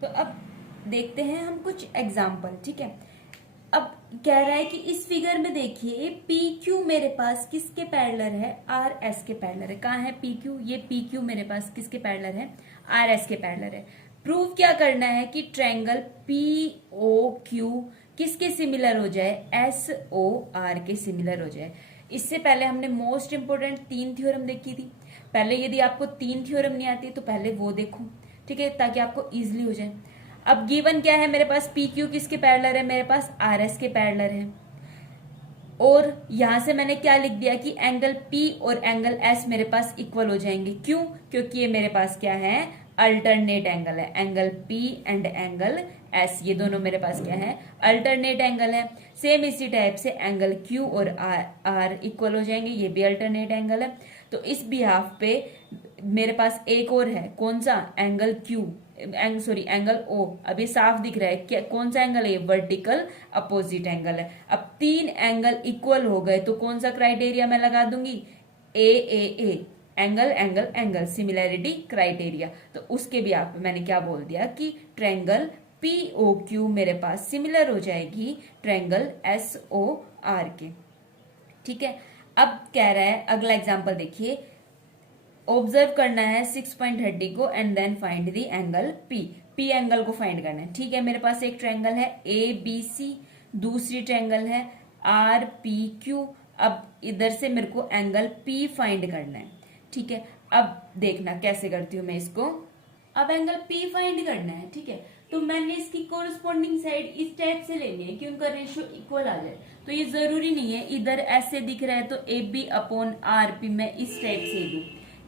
तो अब देखते हैं हम कुछ एग्जाम्पल। ठीक है, अब कह रहा है कि इस फिगर में देखिए पी क्यू मेरे पास किसके पैरेलल है, आर एस के पैरेलल है। कहाँ है पी क्यू, ये पी क्यू मेरे पास किसके पैरेलल है, आर एस के पैरेलल है। प्रूव क्या करना है कि ट्रायंगल पी ओ क्यू किसके सिमिलर हो जाए, एस ओ आर के सिमिलर हो जाए। इससे पहले हमने मोस्ट इंपोर्टेंट 3 थ्योरम देखी थी। पहले यदि आपको 3 थ्योरम नहीं आती तो पहले वो देखो, ठीक है, ताकि आपको इजिली हो जाए। अब गिवन क्या है मेरे पास, पी क्यू किसके पैरेलल है, मेरे पास आर एस के पैरेलल है। और यहां से मैंने क्या लिख दिया कि एंगल पी और एंगल एस मेरे पास इक्वल हो जाएंगे। क्यों? क्योंकि ये मेरे पास क्या है, अल्टरनेट एंगल है। Angle P and angle S ये दोनों मेरे पास क्या है, अल्टरनेट एंगल है। सेम इसी टाइप से एंगल क्यू और आर इक्वल हो जाएंगे, ये भी अल्टरनेट एंगल है। तो इस बिहाफ पे मेरे पास एक और है, कौन सा, एंगल क्यू, एंगल ओ। अब ये साफ दिख रहा है क्या, कौन सा एंगल है, वर्टिकल अपोजिट एंगल है। अब 3 एंगल इक्वल हो गए तो कौन सा क्राइटेरिया मैं लगा दूंगी, A angle angle angle similarity criteria. तो उसके भी आप मैंने क्या बोल दिया कि ट्रायंगल पी ओ क्यू मेरे पास सिमिलर हो जाएगी ट्रायंगल एस ओ आर के। ठीक है, अब कह रहा है अगला एग्जांपल देखिए, ऑब्जर्व करना है 6.30 को and then find the angle P. P angle को फाइंड करना है। ठीक है, मेरे पास एक ट्रायंगल है ए बी सी, दूसरी ट्रायंगल है आर पी क्यू। अब इधर से मेरे को एंगल पी फाइंड करना है। ठीक है, अब देखना कैसे करती हूं मैं इसको। अब एंगल पी फाइंड करना है। ठीक है, तो मैंने इसकी कोरिस्पॉन्डिंग साइड इस टाइप से लेनी है कि उनका रेशियो इक्वल आ जाए। तो ये जरूरी नहीं है इधर ऐसे दिख रहा है तो A B upon R P मैं इस टाइप से लूं।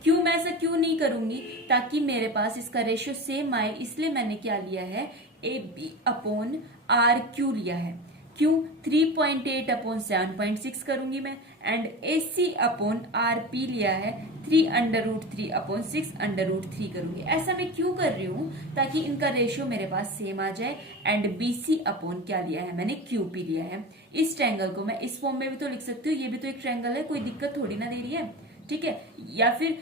क्यों मैं ऐसा क्यों नहीं करूंगी, ताकि मेरे पास इसका रेशियो सेम आए, इसलिए मैंने क्या लिया है, A B upon R Q लिया है। क्यों, 3.8 अपॉन 7.6 करूंगी मैं, and A C upon R P लिया है 3√3 अपॉन 6√3 करूंगी। ऐसा मैं क्यों कर रही हूं, ताकि इनका रेशियो मेरे पास सेम आ जाए। एंड बी सी अपॉन क्या लिया है मैंने, क्यू पी लिया है। इस ट्रायंगल को मैं इस फॉर्म में भी तो लिख सकती हूँ, ये भी तो एक ट्रायंगल है, कोई दिक्कत थोड़ी ना दे रही है। ठीक है, या फिर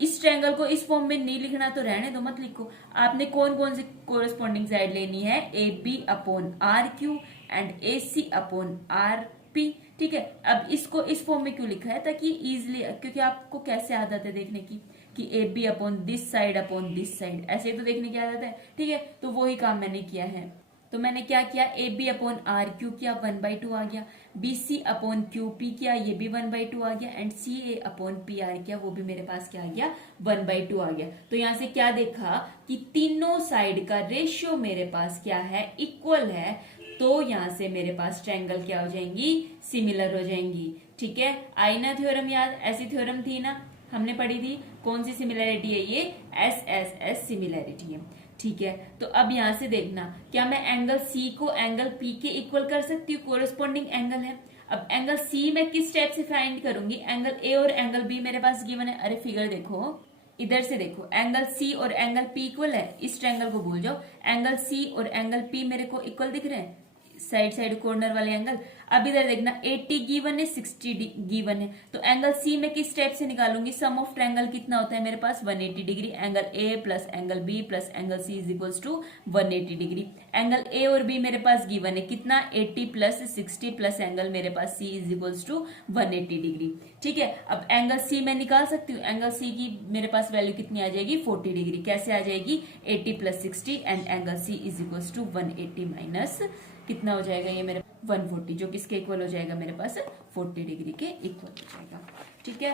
इस ट्रायंगल को इस फॉर्म में नहीं लिखना तो रहने दो, मत लिखो। आपने कौन कौन सी कोरस्पॉन्डिंग साइड लेनी है, A B upon R Q and A C upon R P. ठीक है, अब इसको इस फॉर्म में क्यों लिखा है, ताकि इजिली, क्योंकि आपको कैसे आदत है देखने की कि A B upon this side upon this side, ऐसे तो देखने की आदत है। ठीक है, तो वही काम मैंने किया है। तो मैंने क्या किया, A B upon R Q किया, 1/2 आ गया। B C upon Q P किया, ये भी 1/2 आ गया। And C A upon P R किया, वो भी मेरे पास क्या आ गया, 1/2 आ गया। तो यहां से क्या देखा कि तीनों साइड का रेशियो मेरे पास क्या है, इक्वल है। तो यहां से मेरे पास ट्रायंगल क्या हो जाएंगी, सिमिलर हो जाएंगी। ठीक है, आई ना थ्योरम याद, ऐसी थ्योरम थी ना, हमने पढ़ी थी। कौन सी सिमिलैरिटी है ये, एस एस एस सिमिलैरिटी है। ठीक है, तो अब यहां से देखना, क्या मैं एंगल सी को एंगल पी के इक्वल कर सकती हूँ, कोरिस्पॉन्डिंग एंगल है। अब एंगल सी मैं किस टाइप से फाइंड करूंगी, एंगल ए और एंगल बी मेरे पास गिवन है। अरे फिगर देखो, इधर से देखो, एंगल सी और एंगल पी इक्वल है, इस ट्रायंगल को भूल जाओ। एंगल सी और एंगल पी मेरे को इक्वल दिख रहे हैं, साइड साइड कॉर्नर वाले एंगल। अब इधर देखना, 80 गिवन है, 60 गिवन है। तो एंगल सी में किस टाइप से निकालूंगी, सम ऑफ ट्रायंगल कितना होता है मेरे पास, 180 degree. Angle A plus angle B plus angle C is equals to 180 degree. Angle A और बी मेरे पास गिवन है कितना, 80 प्लस 60 प्लस एंगल मेरे पास सी इज इक्वल्स टू 180 डिग्री। ठीक है, अब एंगल सी मैं निकाल सकती हूँ, एंगल सी की मेरे पास वैल्यू कितनी आ जाएगी, 40 डिग्री। कैसे आ जाएगी, 80 plus 60 and angle C is equals to 180 minus कितना हो जाएगा ये मेरे 140, जो किसके इक्वल हो जाएगा मेरे पास, 40 डिग्री के इक्वल हो जाएगा। ठीक है,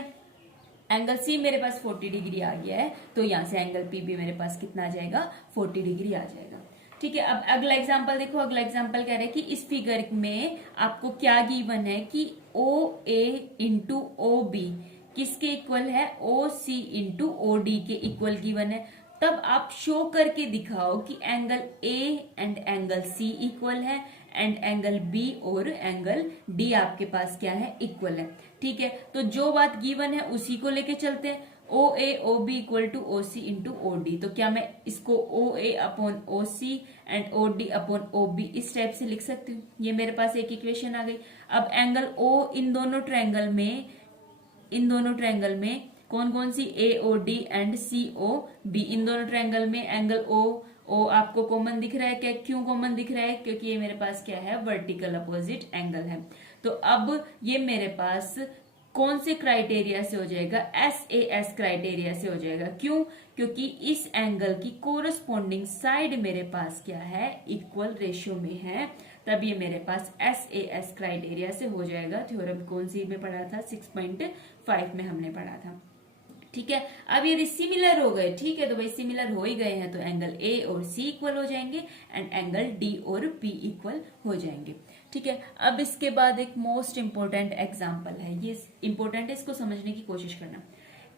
एंगल सी मेरे पास 40 डिग्री आ गया है, तो यहां से एंगल पी भी मेरे पास कितना आ जाएगा, 40 डिग्री आ जाएगा। ठीक है, अब अगला एग्जांपल देखो। अगला एग्जांपल कह रहे हैं कि इस फिगर में आपको क्या गिवन है कि O A into O B किसके इक्वल है, O C into O D के इक्वल गिवन है। तब आप शो करके दिखाओ कि angle A and angle C equal है एंड एंगल बी और एंगल डी आपके पास क्या है, इक्वल है। ठीक है, तो जो बात गिवन है उसी को लेके चलते हैं। O A O B equal to O C into O D, तो क्या मैं इसको O A upon O C and O D upon O B इस टाइप से लिख सकती हूँ। ये मेरे पास एक इक्वेशन आ गई। अब एंगल ओ इन दोनों ट्रायंगल में कौन कौन सी, A O D and C O B, इन दोनों ट्रायंगल में एंगल ओ ओ आपको कॉमन दिख रहा है क्या? क्यों कॉमन दिख रहा है? क्योंकि ये मेरे पास क्या है, वर्टिकल अपोजिट एंगल है। तो अब ये मेरे पास कौन से क्राइटेरिया से हो जाएगा? SAS क्राइटेरिया से हो जाएगा। क्यों? क्योंकि इस एंगल की कोरस्पॉन्डिंग साइड मेरे पास क्या है, इक्वल रेशियो में है, तब ये मेरे पास SAS क्राइटेरिया से हो जाएगा। थ्योरम कौन सी में पढ़ा था? 6.5 में हमने पढ़ा था। ठीक है, अब यदि सिमिलर हो गए, ठीक है, तो भाई सिमिलर हो ही गए हैं, तो एंगल ए और सी इक्वल हो जाएंगे एंड एंगल डी और पी इक्वल हो जाएंगे। ठीक है, अब इसके बाद एक मोस्ट इंपोर्टेंट एग्जाम्पल है, ये इंपोर्टेंट है, इसको समझने की कोशिश करना।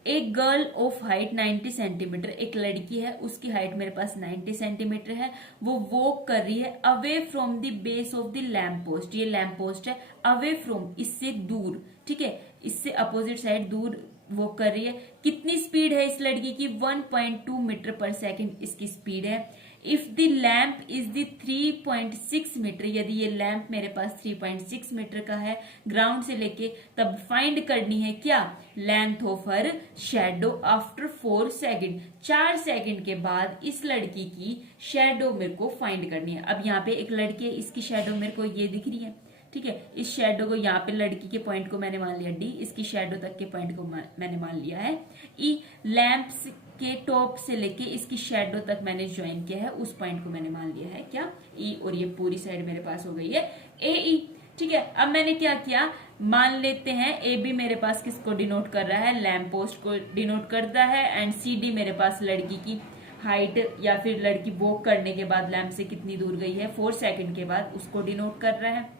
एक गर्ल ऑफ हाइट 90 सेंटीमीटर, एक लड़की है, उसकी हाइट मेरे पास 90 सेंटीमीटर है, वो वॉक कर रही है away from the base of the lamp post. ये लैम्प पोस्ट है, अवे फ्रॉम, इससे दूर, ठीक है, इससे अपोजिट साइड दूर वो कर रही है। कितनी स्पीड है इस लड़की की? 1.2 मीटर पर सेकंड इसकी स्पीड है। If the lamp is the 3.6 metre, यदि ये लैम्प मेरे पास 3.6 मीटर का है ग्राउंड से लेके, तब फाइंड करनी है क्या? Length of her shadow after 4 second. 4 second के बाद इस लड़की की शेडो मेरे को फाइंड करनी है। अब यहाँ पे एक लड़की है, इसकी शेडो मेरे को ये दिख रही है, ठीक है, इस शेडो को यहाँ पे लड़की के पॉइंट को मैंने मान लिया डी, इसकी शेडो तक के पॉइंट को मैंने मान लिया है ई। लैंप्स के टॉप से लेके इसकी शेडो तक मैंने ज्वाइन किया है, उस पॉइंट को मैंने मान लिया है क्या? ई, और ये पूरी साइड मेरे पास हो गई है ए ई। ठीक है, अब मैंने क्या किया, मान लेते हैं ए बी मेरे पास किसको डिनोट कर रहा है? लैंप पोस्ट को डिनोट करता है, एंड सी डी मेरे पास लड़की की हाइट या फिर लड़की वॉक करने के बाद लैंप से कितनी दूर गई है 4 सेकंड के बाद, उसको डिनोट कर रहा है।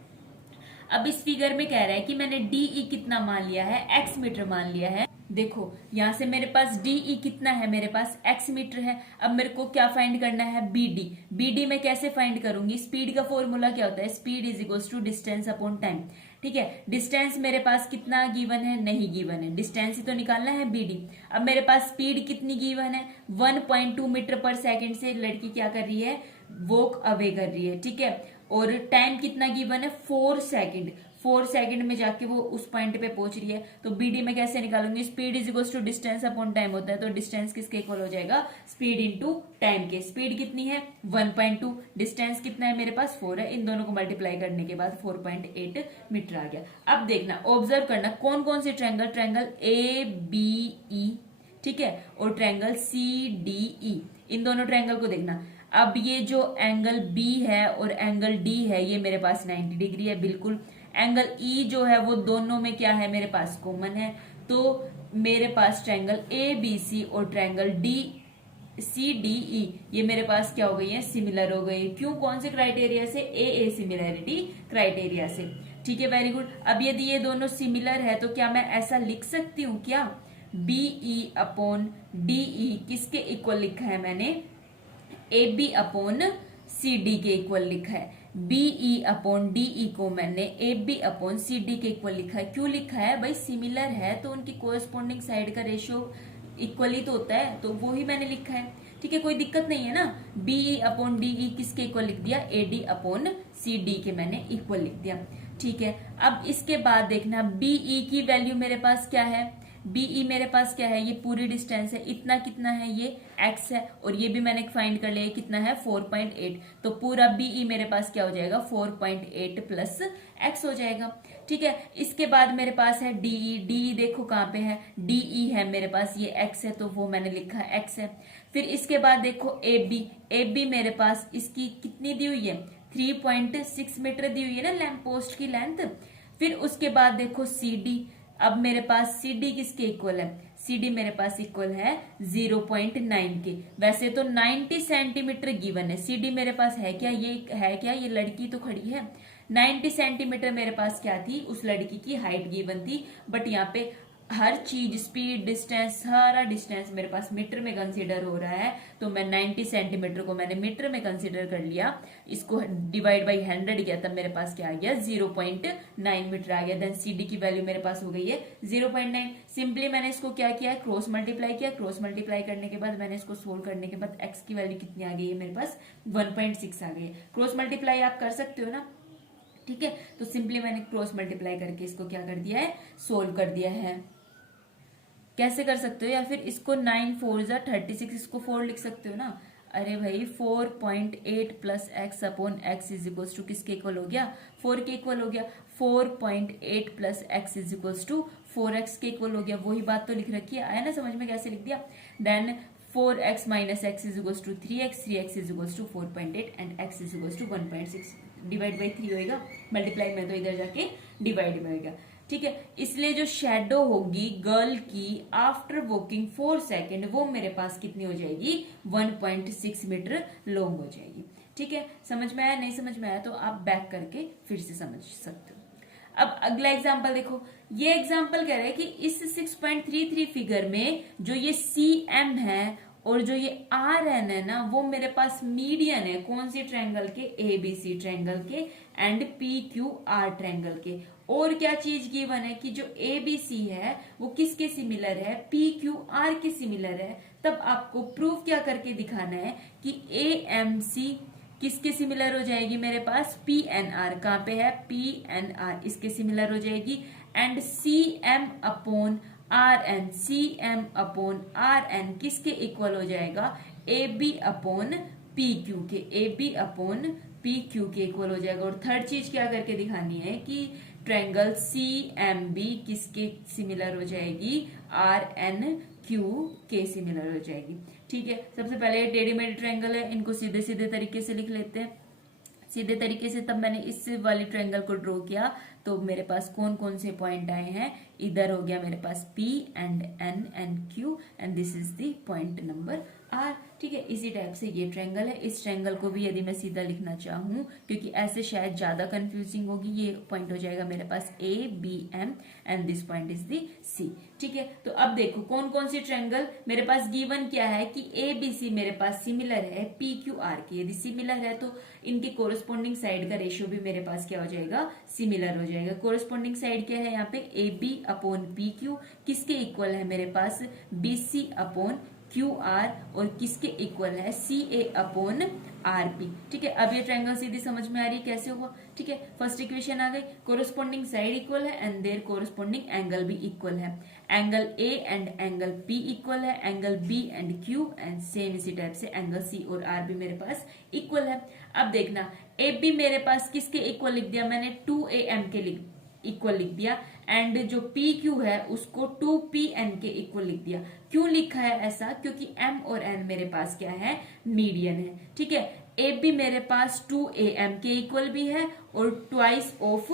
अब इस फिगर में कह रहा है कि मैंने डीई कितना मान लिया है? एक्स मीटर मान लिया है। देखो यहां से मेरे पास डीई कितना है? मेरे पास एक्स मीटर है। अब मेरे को क्या फाइंड करना है? बीडी। बीडी में कैसे फाइंड करूंगी? स्पीड का फॉर्मूला क्या होता है? Speed is equals to distance upon time. ठीक है, डिस्टेंस मेरे पास कितना गिवन है? नहीं गिवन है, डिस्टेंस ही तो निकालना है बीडी। अब मेरे पास स्पीड कितनी गिवन है? 1.2 मीटर पर सेकेंड से लड़की क्या कर रही है? वॉक अवे कर रही है। ठीक है, और टाइम कितना गिवन है? 4 सेकंड। 4 सेकंड में जाके वो उस पॉइंट पे पहुंच रही है, तो बीडी में कैसे निकालूंगी? Speed is equal to distance upon time होता है, तो डिस्टेंस किसके इक्वल हो जाएगा? स्पीड इनटू टाइम के। स्पीड कितनी है? 1.2, डिस्टेंस कितना है मेरे पास? 4 है, इन दोनों को मल्टीप्लाई करने के बाद 4.8 मीटर आ गया। अब देखना, ऑब्जर्व करना कौन कौन से triangle, triangle A B E, ठीक है, और ट्रायंगल सी डी ई, इन दोनों ट्रायंगल को देखना। अब ये जो एंगल B है और एंगल D है, ये मेरे पास 90 डिग्री है बिल्कुल। एंगल E जो है वो दोनों में क्या है? मेरे पास कॉमन है। तो मेरे पास ट्रायंगल ABC और ट्रायंगल DCDE ये मेरे पास क्या हो गई है? सिमिलर हो गई। क्यों? कौन से क्राइटेरिया से? AA सिमिलैरिटी क्राइटेरिया से। ठीक है, वेरी गुड। अब यदि ये दोनों सिमिलर है तो क्या मैं ऐसा लिख सकती हूँ क्या? BE अपॉन DE किसके इक्वल लिखा है मैंने? AB अपॉन CD के इक्वल लिखा है। BE अपॉन DE को मैंने AB अपॉन CD के इक्वल लिखा है। क्यों लिखा है भाई? सिमिलर है तो उनकी कोरस्पॉन्डिंग साइड का रेशियो इक्वली तो होता है, तो वो ही मैंने लिखा है। ठीक है, कोई दिक्कत नहीं है ना। BE अपॉन DE किसके इक्वल लिख दिया? AD अपॉन CD के मैंने इक्वल लिख दिया। ठीक है, अब इसके बाद देखना BE की वैल्यू मेरे पास क्या है? BE मेरे पास क्या है? ये पूरी डिस्टेंस है, इतना कितना है? ये x है, और ये भी मैंने फाइंड कर लिया कितना है? 4.8। तो पूरा BE मेरे पास क्या हो जाएगा? 4.8 प्लस x हो जाएगा। ठीक है, इसके बाद मेरे पास है DE। DE देखो कहाँ पे है? DE है मेरे पास, ये x है तो वो मैंने लिखा x है। फिर इसके बाद देखो AB। AB मेरे पास इसकी कितनी दी हुई है? 3.6 मीटर दी हुई है ना लैंप पोस्ट की लेंथ। फिर उसके बाद देखो CD। अब मेरे पास CD किसके इक्वल है? CD मेरे पास इक्वल है 0.9 के। वैसे तो 90 सेंटीमीटर गिवन है, CD मेरे पास है क्या? ये है क्या? ये लड़की तो खड़ी है। 90 सेंटीमीटर मेरे पास क्या थी? उस लड़की की हाइट गिवन थी, बट यहाँ पे हर चीज, स्पीड, डिस्टेंस, सारा डिस्टेंस मेरे पास मीटर में कंसीडर हो रहा है, तो मैं 90 सेंटीमीटर को मैंने मीटर में कंसीडर कर लिया। इसको डिवाइड बाई 100 किया, तब मेरे पास क्या आ गया? 0.9 मीटर आ गया। देन CD की वैल्यू मेरे पास हो गई है 0.9। सिंपली मैंने इसको क्या किया? क्रॉस मल्टीप्लाई किया। क्रॉस मल्टीप्लाई करने के बाद मैंने इसको सोल्व करने के बाद x की वैल्यू कितनी आ गई है? मेरे पास 1.6 आ गई है। क्रॉस मल्टीप्लाई आप कर सकते हो ना? ठीक है, तो सिंपली मैंने क्रॉस मल्टीप्लाई करके इसको क्या कर दिया है? सोल्व कर दिया है। कैसे कर सकते हो? या फिर इसको 9 4 जा 36, इसको 4 लिख सकते हो ना। अरे भाई 4.8 plus X upon X is equal to किसके इक्वल हो गया, 4 के इक्वल हो गया। 4.8 plus X is equal to 4x के इक्वल हो गया। वही बात तो लिख रखी है, आया ना समझ में कैसे लिख दिया। Then 4x minus X is equal to 3x, 3x is equal to 4.8 and x is equal to 1.6 divide by 3 होगा। मल्टीप्लाई में तो इधर जाके डिवाइड में होगा, ठीक है। इसलिए जो शेडो होगी गर्ल की आफ्टर वॉकिंग 4 सेकेंड वो मेरे पास कितनी हो जाएगी, 1.6 मीटर लॉन्ग हो जाएगी, ठीक है। समझ में आया, नहीं समझ में आया तो आप बैक करके फिर से समझ सकते हो। अब अगला एग्जाम्पल देखो, ये एग्जाम्पल कह रहे हैं कि इस 6.33 फिगर में जो ये CM है और जो ये RN है ना, वो मेरे पास मीडियन है कौन सी ट्रायंगल के, ABC ट्रायंगल के एंड PQR ट्रायंगल के। और क्या चीज गिवन है कि जो ABC है वो किसके सिमिलर है, PQR के सिमिलर है। तब आपको प्रूफ क्या करके दिखाना है कि AMC किसके सिमिलर हो जाएगी, मेरे पास PNR, कहाँ पे है, PNR इसके सिमिलर हो जाएगी। And CM upon RN, CM upon RN किसके इक्वल हो जाएगा, AB अपॉन PQ के, AB अपॉन PQ के इक्वल हो जाएगा। और थर्ड चीज क्या करके दिखानी है कि ट्रायंगल CMB किसके सिमिलर हो जाएगी, RNQ के सिमिलर हो जाएगी, ठीक है। सबसे पहले टेढ़ी मेढ़ी ट्रायंगल है, इनको सीधे सीधे तरीके से लिख लेते हैं। सीधे तरीके से तब मैंने इस वाली ट्रायंगल को ड्रॉ किया तो मेरे पास कौन कौन से पॉइंट आए हैं, इधर हो गया मेरे पास P and N and Q and this is the point number R, ठीक है। इसी टाइप से ये ट्रायंगल है। इस ट्रायंगल को भी यदि मैं सीधा लिखना चाहूँ, क्योंकि ऐसे शायद ज्यादा कंफ्यूजिंग होगी, ये पॉइंट हो जाएगा मेरे पास A B M and this point is the C, ठीक है। तो अब देखो कौन कौन सी ट्रायंगल मेरे पास गिवन क्या है कि ABC मेरे पास सिमिलर है PQR की। यदि सिमिलर है तो इनके कोरस्पॉन्डिंग साइड का रेशियो भी मेरे पास क्या हो जाएगा, सिमिलर हो जाएगा। कोरस्पॉन्डिंग साइड क्या है यहाँ पे, AB अपॉन PQ किसके इक्वल है मेरे पास, BC अपॉन QR और किसके इक्वल है, CA अपॉन RP, ठीक है। अब ये ट्रायंगल सीधी समझ में आ रही है कैसे हुआ, ठीक है। फर्स्ट इक्वेशन आ गई, कोरस्पॉन्डिंग साइड इक्वल है एंड देयर कोरस्पॉन्डिंग एंगल भी इक्वल है। Angle A and angle P equal है, angle B and Q and same इसी टाइप से एंगल C और R भी मेरे पास इक्वल है। अब देखना AB मेरे पास किसके इक्वल लिख दिया मैंने, 2AM के इक्वल लिख दिया एंड जो PQ है उसको 2PN के इक्वल लिख दिया। क्यों लिखा है ऐसा, क्योंकि M और N मेरे पास क्या है, मीडियन है, ठीक है। AB मेरे पास 2AM के इक्वल भी है और ट्वाइस ऑफ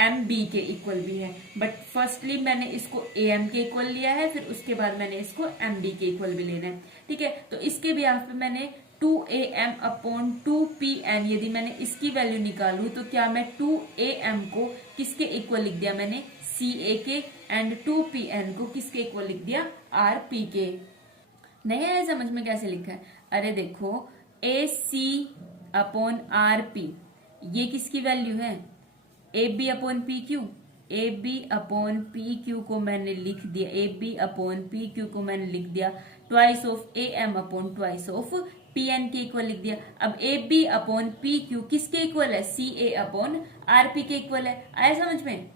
MB के इक्वल भी है, बट फर्स्टली मैंने इसको AM के इक्वल लिया है, फिर उसके बाद मैंने इसको MB के इक्वल भी लेना है, ठीक है। तो इसके भी यहाँ पे मैंने 2AM अपॉन 2PN, यदि मैंने इसकी वैल्यू निकालू तो क्या मैं 2AM को किसके इक्वल लिख दिया मैंने, CA के एंड 2PN को किसके इक्वल लिख दिया, RP के। नहीं आया समझ में कैसे लिखा है, अरे देखो AC अपॉन RP ये किसकी वैल्यू है, AB upon PQ, AB upon PQ को मैंने लिख दिया, AB अपॉन PQ को मैंने लिख दिया twice of AM upon twice of PN के इक्वल लिख दिया। अब AB अपॉन PQ किसके इक्वल है, CA अपॉन RP के इक्वल है। आया समझ में,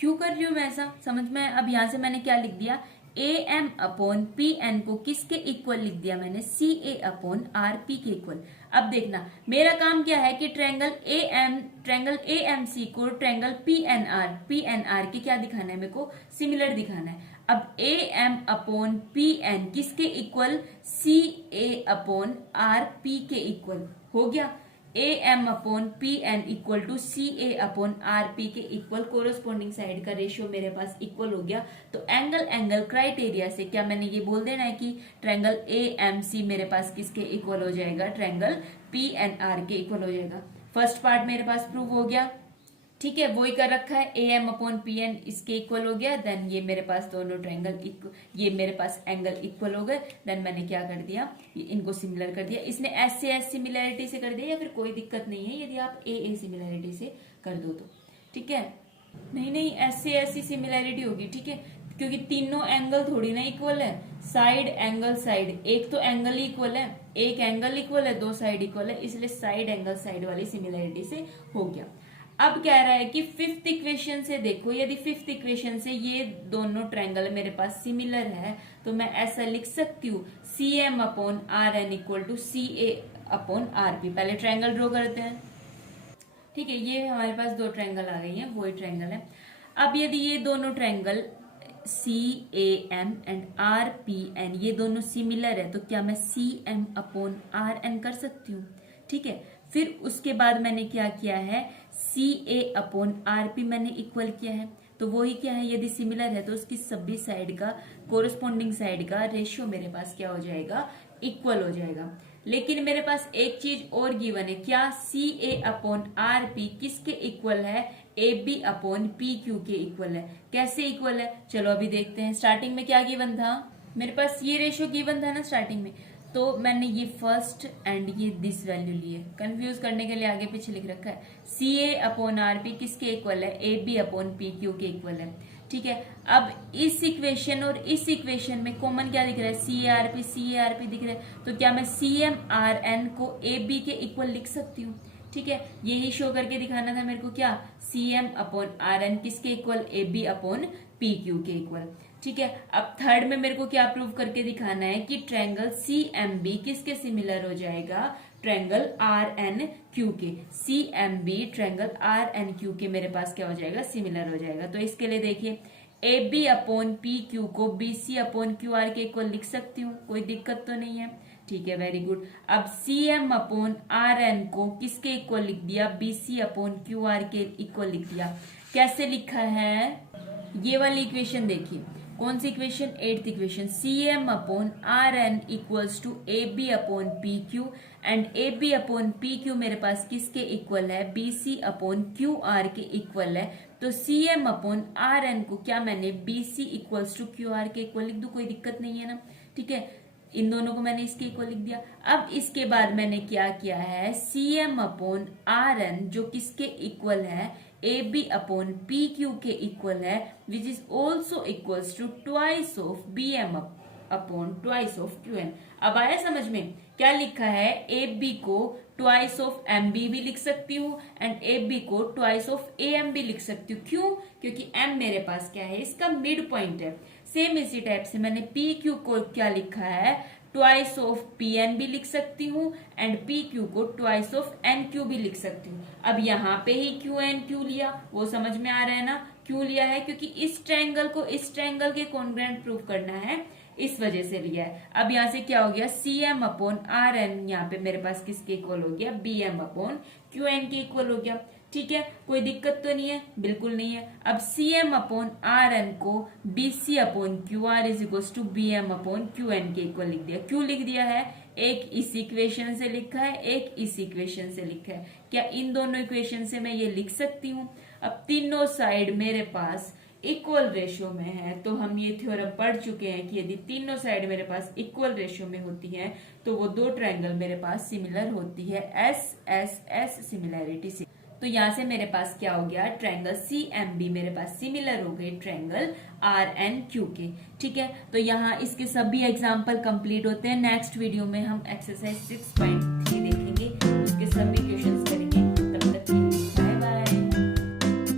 क्यों कर रही हूं मैं ऐसा, समझ में। अब यहां से मैंने क्या लिख दिया, AM अपॉन PN को किसके इक्वल लिख दिया मैंने, CA अपॉन RP के इक्वल। अब देखना मेरा काम क्या है कि ट्रायंगल AMC को ट्रायंगल PNR के क्या दिखाना है, मेरे को सिमिलर दिखाना है। अब AM अपॉन PN किसके इक्वल, CA अपॉन RP के इक्वल हो गया। AM upon PN equal to CA upon RP के इक्वल, कोरस्पॉन्डिंग साइड का रेशियो मेरे पास इक्वल हो गया। तो एंगल क्राइटेरिया से क्या मैंने ये बोल देना है कि ट्रायंगल AMC मेरे पास किसके इक्वल हो जाएगा, ट्रायंगल PNR के इक्वल हो जाएगा। फर्स्ट पार्ट मेरे पास प्रूव हो गया, ठीक है, वो ही कर रखा है, AM अपॉन PN इसके इक्वल हो गया। देन ये मेरे पास दोनों ट्रायंगल ये मेरे पास एंगल इक्वल हो गए। देन मैंने क्या कर दिया, इनको सिमिलर कर दिया। इसने S से S सिमिलैरिटी से कर दिया या फिर कोई दिक्कत नहीं है यदि आप A सिमिलैरिटी से कर दो तो, ठीक है। नहीं S से S सिमिलैरिटी होगी, ठीक है, क्योंकि तीनों एंगल थोड़ी ना इक्वल है, साइड एंगल साइड, एक तो एंगल ही इक्वल है, एक एंगल इक्वल है, दो साइड इक्वल है, इसलिए साइड एंगल साइड वाली सिमिलैरिटी से हो गया। अब कह रहा है कि फिफ्थ इक्वेशन से देखो, यदि फिफ्थ इक्वेशन से ये दोनों ट्रायंगल मेरे पास सिमिलर है तो मैं ऐसा लिख सकती हूँ C M upon R N equal to C A upon R P. पहले ट्रायंगल ड्रॉ करते हैं, ठीक है। ये हमारे पास दो ट्रायंगल आ गई हैं, वही ट्रायंगल है। अब यदि ये दोनों triangle C A M and R P N ये दोनों सिमिलर है, तो क्या मैं C M upon R N कर सकती हूँ, ठीक है। फिर उसके बाद मैंने क्या किया है, C A upon R P मैंने इक्वल किया है। तो वही क्या है, यदि सिमिलर है तो उसकी सभी साइड का, कोरस्पॉन्डिंग साइड का रेशियो मेरे पास क्या हो जाएगा, इक्वल हो जाएगा। लेकिन मेरे पास एक चीज और गिवन है, क्या C A upon R P किसके इक्वल है, A B upon P Q के इक्वल है। कैसे इक्वल है, चलो अभी देखते हैं। स्टार्टिंग में क्या गिवन था, मेरे पास ये रेशियो गिवन था ना स्टार्टिंग में, तो मैंने ये फर्स्ट एंड ये दिस वैल्यू लिए, कंफ्यूज करने के लिए आगे पीछे लिख रखा है। C A upon R P किसके इक्वल है, A B upon P Q के इक्वल है, ठीक है। अब इस इक्वेशन और इस इक्वेशन में कॉमन क्या दिख रहा है, सी ए आर पी दिख रहा है। तो क्या मैं सी एम आर एन को ए बी के इक्वल लिख सकती हूँ, ठीक है। यही शो करके दिखाना था मेरे को, क्या C M upon R N किसके equal, A B upon P Q के इक्वल, ठीक है। अब थर्ड में मेरे को क्या प्रूव करके दिखाना है कि ट्रायंगल सी एम बी किसके सिमिलर हो जाएगा, ट्रायंगल आर एन क्यू के। C M B triangle R N Q के मेरे पास क्या हो जाएगा, सिमिलर हो जाएगा। तो इसके लिए देखिए, A B upon P Q को B C upon Q R के इक्वल लिख सकती हूँ, कोई दिक्कत तो नहीं है, ठीक है, वेरी गुड। अब C M upon R N को किसके इक्वल लिख दिया, B C upon Q R के इक्वल लिख दिया। कैसे लिखा है, ये वाली इक्वेशन देखिए, कौन सी equation, 8th equation, C M upon R N equals to A B upon P Q and A B upon P Q मेरे पास किसके इक्वल है, B C upon Q R के इक्वल है। तो C M upon R N को क्या मैंने B C equals to Q R के इक्वल लिख दूं, कोई दिक्कत नहीं है ना, ठीक है। इन दोनों को मैंने इसके इक्वल लिख दिया। अब इसके बाद मैंने क्या किया है, C M upon R N जो किसके इक्वल है, A B upon P Q के इक्वल है, which is also equals to twice of B M upon twice of Q N. अब आया समझ में, क्या लिखा है, ए बी को ट्वाइस ऑफ एम बी भी लिख सकती हूँ एंड ए बी को ट्वाइस ऑफ ए एम भी लिख सकती हूँ। क्यों, क्योंकि एम मेरे पास क्या है, इसका मिड पॉइंट है। सेम इसी टाइप से मैंने पी क्यू को क्या लिखा है, ट्वाइस ऑफ पी एन भी लिख सकती हूँ एंड पी क्यू को ट्वाइस ऑफ एन क्यू भी लिख सकती हूँ। अब यहाँ पे ही क्यू एन क्यू लिया, वो समझ में आ रहा है ना, क्यों लिया है, क्योंकि इस ट्रायंगल को इस ट्रायंगल के कॉन्ग्रुएंट प्रूव करना है, इस वजह से लिया है। अब यहाँ से क्या हो गया, C M upon R N यहाँ पे मेरे पास किसके इक्वल हो गया, B M upon Q N के इक्वल हो गया, ठीक है। कोई दिक्कत तो नहीं है, बिल्कुल नहीं है। अब C M upon R N को B C upon Q R is equal to B M upon Q N के इक्वल लिख दिया। क्यों लिख दिया है, एक इस इक्वेशन से लिखा है, एक इस इक्वेशन से लिखा है। क्या इन दोनों इक्वेशन से मैं ये लिख सकती हूँ। अब तीनों साइड मेरे पास इक्वल रेशियो में है, तो हम ये थ्योरम पढ़ चुके हैं कि यदि तीनों साइड मेरे पास इक्वल रेशियो में होती है तो वो दो ट्रायंगल मेरे पास सिमिलर होती है, एस एस एस सिमिलैरिटी से। तो यहाँ से मेरे पास क्या हो गया, ट्रायंगल सी एम बी मेरे पास सिमिलर हो गए ट्रायंगल आर एन क्यू के, ठीक है। तो यहाँ इसके सभी एग्जाम्पल कंप्लीट होते हैं। नेक्स्ट वीडियो में हम एक्सरसाइज 6.3 देखेंगे, उसके सभी क्वेश्चन